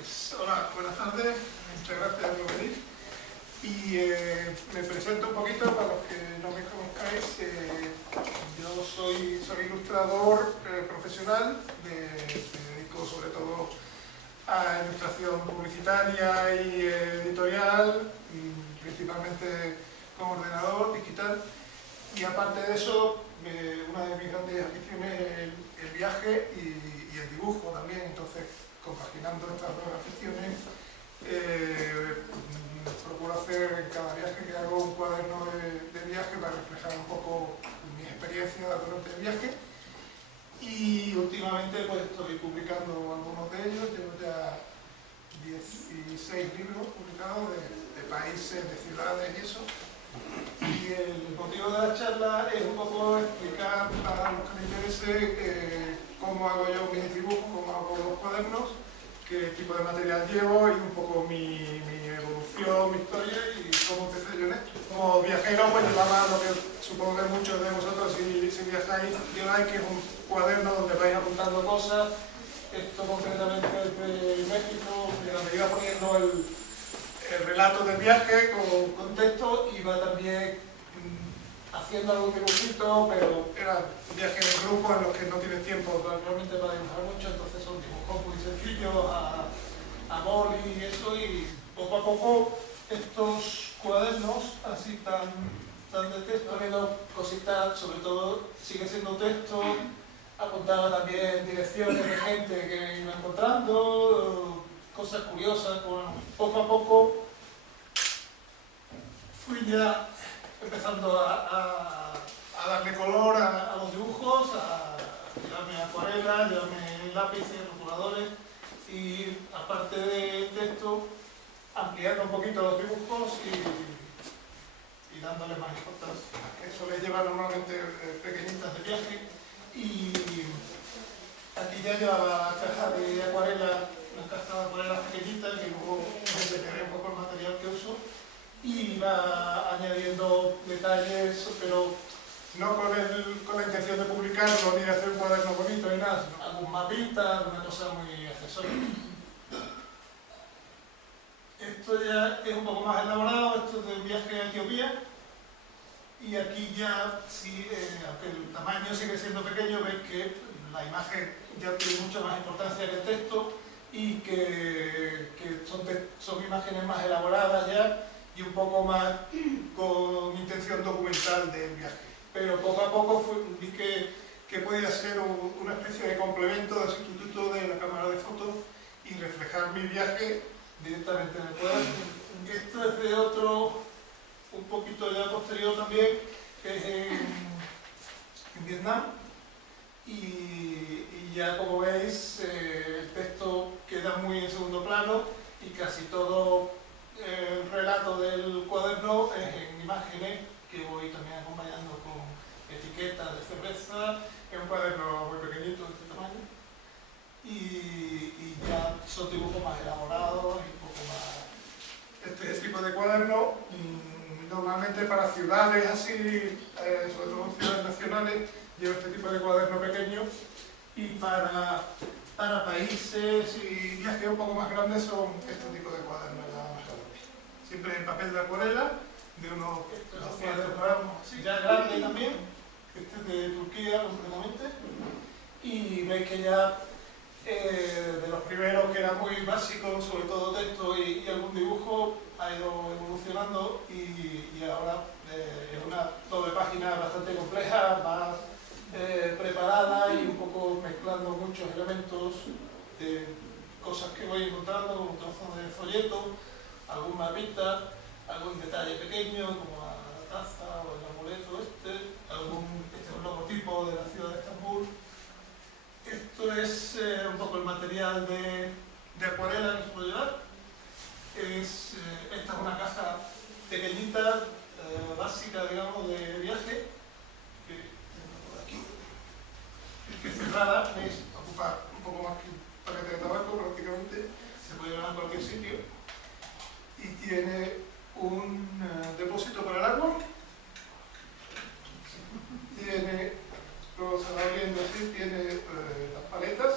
Pues hola, buenas tardes, muchas gracias por venir. Y me presento un poquito para los que no me conozcáis. Yo soy ilustrador profesional, me dedico sobre todo a ilustración publicitaria y editorial, principalmente con ordenador digital. Y aparte de eso, una de mis grandes aficiones es el viaje y el dibujo también. Entonces, compaginando estas dos aficiones, procuro hacer en cada viaje que hago un cuaderno de viaje para reflejar un poco mi experiencia durante el viaje. Y últimamente pues estoy publicando algunos de ellos, llevo ya 16 libros publicados de países, de ciudades y eso. Y el motivo de la charla es un poco explicar para los que me interese cómo hago yo mis dibujos, cómo hago los cuadernos, qué tipo de material llevo y un poco mi evolución, mi historia y cómo empecé yo en esto. Como viajero, pues llevaba lo que supongo que muchos de vosotros, si viajáis, lleváis, que es un cuaderno donde vais apuntando cosas. Esto concretamente es de México, donde iba poniendo el relato del viaje con contexto, y va también haciendo algún dibujito, pero eran viajes en grupo en los que no tienes tiempo realmente para dibujar mucho, entonces son dibujos muy sencillos a boli y eso, y poco a poco estos cuadernos así tan de texto, viendo cositas, sobre todo sigue siendo texto, apuntaba también direcciones de gente que iba encontrando, cosas curiosas. Poco a poco fui ya empezando a darle color a los dibujos, a llevarme acuarela, llevarme lápices, rotuladores, y aparte de texto, ampliando un poquito los dibujos y dándole más importancia. Eso les lleva normalmente pequeñitas de viaje, y aquí ya llevaba cajas de acuarela, unas cajas de acuarela pequeñitas, que luego me detallaré un poco el material que uso, y iba añadiendo detalles, pero no con la intención de publicarlo ni de hacer un cuaderno bonito ni nada, sino algún mapita, alguna cosa muy accesoria. Esto ya es un poco más elaborado, esto es del viaje a Etiopía, y aquí ya, sí, aunque el tamaño sigue siendo pequeño, veis que la imagen ya tiene mucha más importancia que el texto, y que son imágenes más elaboradas ya, y un poco más con intención documental del viaje. Pero poco a poco vi que podía ser una especie de complemento, de sustituto de la cámara de fotos, y reflejar mi viaje directamente en el cuaderno. Esto es de otro, un poquito ya posterior también, que es en Vietnam, y ya como veis el texto queda muy en segundo plano, y casi todo el relato del cuaderno es en imágenes que voy también acompañando con etiquetas de cerveza. Es un cuaderno muy pequeñito, de este tamaño, y ya son dibujos más elaborados y un poco más. Este tipo de cuaderno normalmente para ciudades así, sobre todo ciudades nacionales, llevo este tipo de cuaderno pequeño, y para países y viajes un poco más grandes son este tipo de cuadernos ya más grandes. Siempre en papel de acuarela, de unos 200 gramos, ya grande también. Este es de Turquía completamente, y veis que ya de los primeros, que era muy básico, sobre todo texto y algún dibujo, ha ido evolucionando, y ahora es una doble página bastante compleja, más preparada, y un poco mezclando muchos elementos de cosas que voy encontrando, como un trozo de folleto, algún mapita, algún detalle pequeño como la taza o el amuleto este es un logotipo de la ciudad de Estambul. Esto es un poco el material de acuarela que suelo llevar. Esta es una caja pequeñita, básica, digamos, de viaje, que tengo por aquí. Es que es cerrada, veis, ocupa un poco más que un paquete de tabaco prácticamente, se puede llevar a cualquier sitio, y tiene un depósito para el agua, tiene, luego se va abriendo así, tiene las paletas,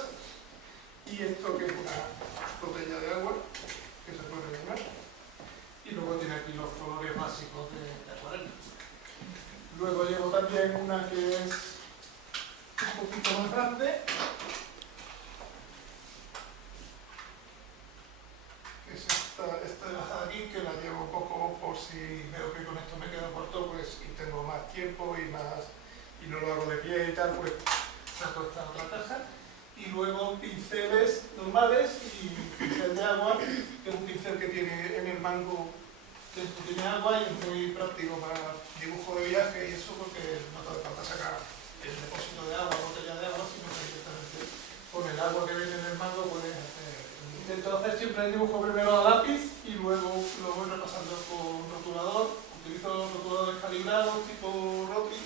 y esto que es una botella de agua. un poquito más grande, que es esta de bajada aquí, que la llevo un poco por si veo que con esto me quedo corto, pues, y tengo más tiempo y no lo hago de pie y tal, pues saco esta otra caja. Y luego pinceles normales y pincel de agua, que es un pincel que tiene en el mango, dentro tiene agua y es muy práctico para dibujo de viaje y eso, porque no te hace falta sacar el depósito de agua, botella de agua, sino que directamente con el agua que viene en el mango puedes hacer. Intento hacer siempre el dibujo primero a lápiz y luego lo voy repasando con rotulador. Utilizo rotuladores calibrados tipo Rotary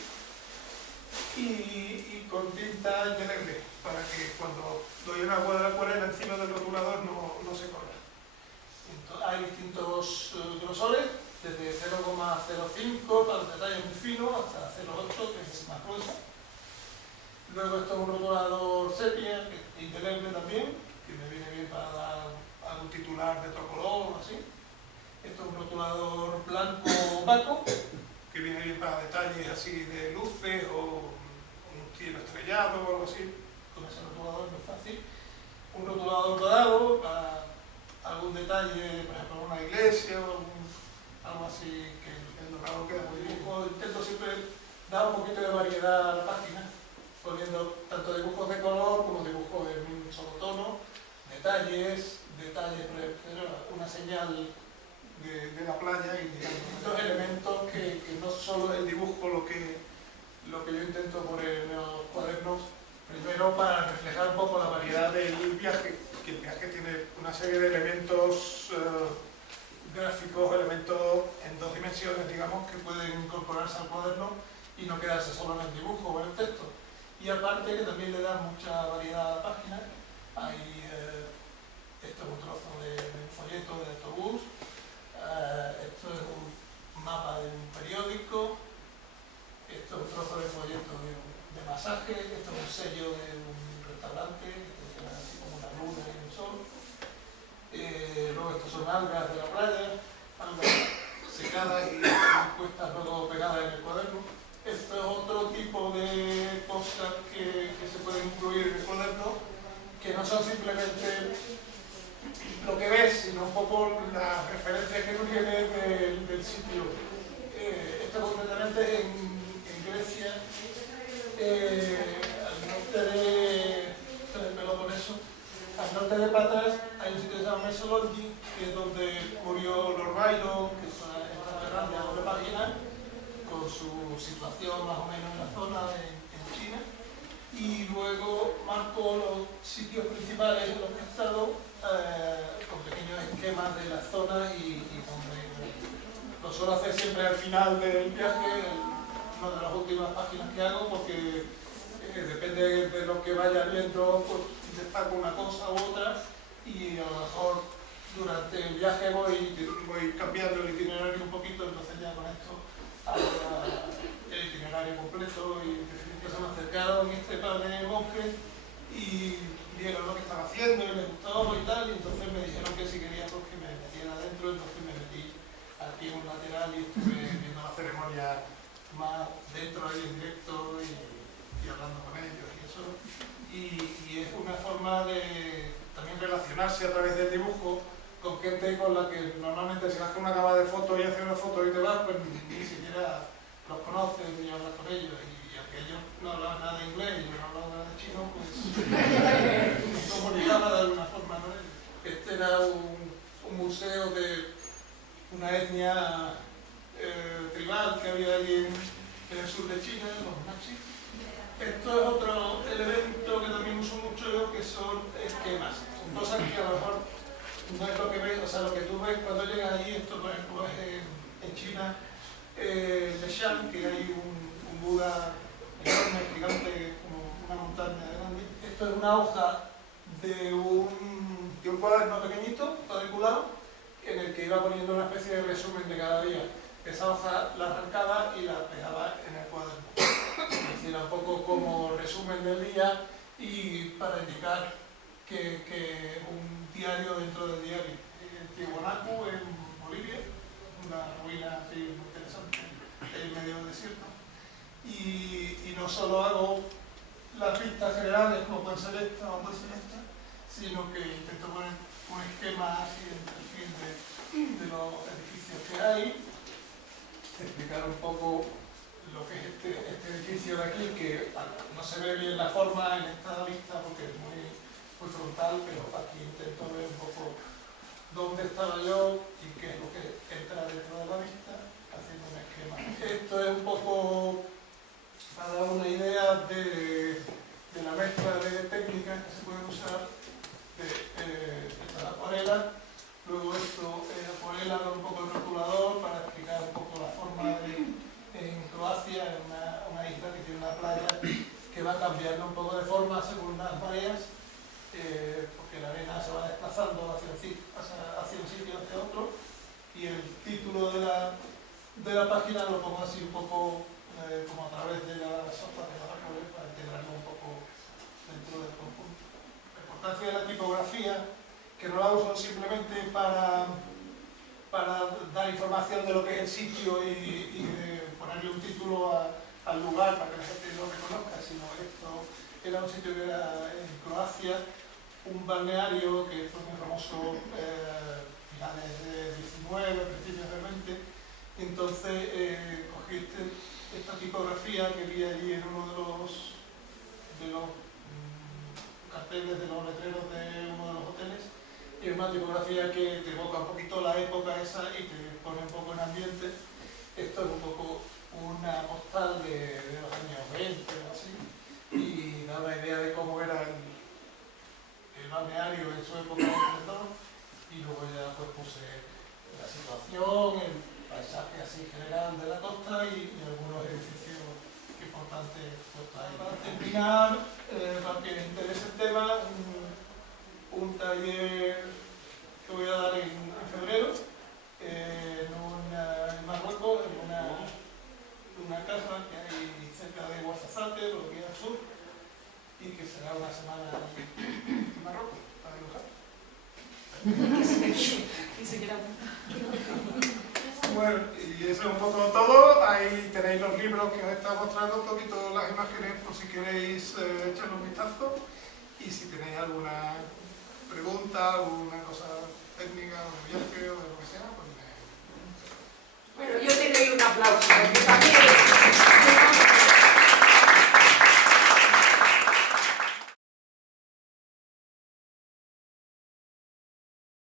y con tinta indeleble para que cuando doy una agua de la acuarela encima del rotulador no se corra. Entonces, hay distintos grosores, desde 0,05 para los detalles muy finos hasta 0,8 que es más grueso. Luego esto es un rotulador sepia, que es indeleble también, que me viene bien para dar algún titular de otro color o así. Esto es un rotulador blanco opaco, que viene bien para detalles así de luces o un cielo estrellado o algo así. Con ese rotulador es muy fácil. Un rotulador dorado para algún detalle, por ejemplo, una iglesia o algo así, que el dorado queda muy bien. Intento siempre dar un poquito de variedad a la página, poniendo tanto dibujos de color como dibujos en un solo tono, detalles, una señal de la playa y distintos elementos que no solo el dibujo lo que yo intento poner en los cuadernos, primero para reflejar un poco la variedad del viaje, que el viaje tiene una serie de elementos gráficos, elementos en dos dimensiones, digamos, que pueden incorporarse al cuaderno y no quedarse solo en el dibujo o en el texto. Y aparte que también le da mucha variedad a la página. Hay, esto es un trozo de un folleto de autobús, esto es un mapa de un periódico, esto es un trozo de folleto de masaje, esto es un sello de un restaurante, que tiene así como una luna y un sol. Luego estos son algas de la playa, algas secadas y puestas luego pegadas en el cuaderno. Esto es otro tipo de cosas que se pueden incluir en el cuaderno, que no son simplemente lo que ves, sino un poco las referencias que tú tienes del sitio. Esto concretamente en Grecia, al norte de Peloponeso, al norte de Patras, hay un sitio que se llama Mesolongi, que es donde murió Lord Byron, que es esta grande a doble página, con su situación más o menos en la zona en China, y luego marco los sitios principales en los que he estado con pequeños esquemas de la zona y donde lo suelo hacer siempre al final del viaje, una de las últimas páginas que hago, porque depende de lo que vaya viendo, pues destaco una cosa u otra y a lo mejor durante el viaje voy cambiando el itinerario un poquito, entonces ya con esto el itinerario completo y que se me acercaron este par de monjes y vieron lo que estaba haciendo y les gustó y tal, y entonces me dijeron que si quería pues, que me metiera adentro, entonces me metí aquí en un lateral y estuve viendo la ceremonia más dentro ahí en directo y hablando con ellos y eso, y es una forma de también relacionarse a través del dibujo con gente con la que normalmente si vas con una cámara de fotos y haces una foto y te vas, pues ni siquiera los conoces ni hablas con ellos. Y aunque ellos no hablaban nada de inglés y yo no hablaba nada de chino, pues nos comunicaba de alguna forma, ¿no? Este era un museo de una etnia tribal que había allí en el sur de China, los Naxi. Esto es otro elemento que también uso mucho yo, que son esquemas. Son cosas que a lo mejor no es lo que ves, o sea, lo que tú ves cuando llegas allí. Esto, por ejemplo, es en China, Leshan, que hay un Buda enorme, gigante, como una montaña grande. Esto es una hoja de un cuaderno pequeñito, cuadriculado, en el que iba poniendo una especie de resumen de cada día. Esa hoja la arrancaba y la pegaba en el cuaderno. Es decir, un poco como resumen del día y para indicar que un diario dentro del diario. Tiwanaku, en Bolivia, una ruina así muy interesante, en medio del desierto. Y no solo hago las vistas generales como pueden ser esta o pueden ser esta, sino que intento poner un esquema así en el perfil de los edificios que hay, explicar un poco lo que es este edificio de aquí, que no se ve bien la forma en esta vista porque es muy frontal, pero aquí intento ver un poco dónde estaba yo y qué es lo que entra dentro de la vista, haciendo un esquema. Esto es un poco para dar una idea de la mezcla de técnicas que se pueden usar. Esta es la acuarela, luego esto es acuarela con un poco de rotulador para explicar un poco la forma en Croacia, en una isla que tiene una playa que va cambiando un poco de forma según las mareas, porque la arena se va desplazando hacia un sitio, hacia otro, y el título de la página lo pongo así un poco como a través de las hojas de los árboles para integrarlo un poco dentro del conjunto. La importancia de la tipografía, que no la uso simplemente para dar información de lo que es el sitio y de ponerle un título al lugar para que la gente lo reconozca, sino esto era un sitio que era en Croacia, un balneario que fue muy famoso finales de 19, principios de 20, entonces cogí esta tipografía que vi allí en uno de los carteles, de los letreros de uno de los hoteles, y es una tipografía que te evoca un poquito la época esa y te pone un poco en ambiente. Esto es un poco una postal de los años 20 o así, y da una idea de cómo era el balneario en su época de esplendor, y luego ya pues puse la situación, el paisaje así general de la costa y algunos edificios importantes puestos ahí. Para terminar, para que les interese el tema, un taller que voy a dar en febrero en Marruecos, en una casa que hay cerca de Ouarzazate, lo que es al sur, y que será una semana en Marruecos para dibujar. Bueno, y eso es un poco todo. Ahí tenéis los libros que os he estado mostrando, un poquito las imágenes por si queréis echarle un vistazo, y si tenéis alguna pregunta, alguna cosa técnica o de viaje o de lo que sea, pues Bueno, yo te doy un aplauso, porque también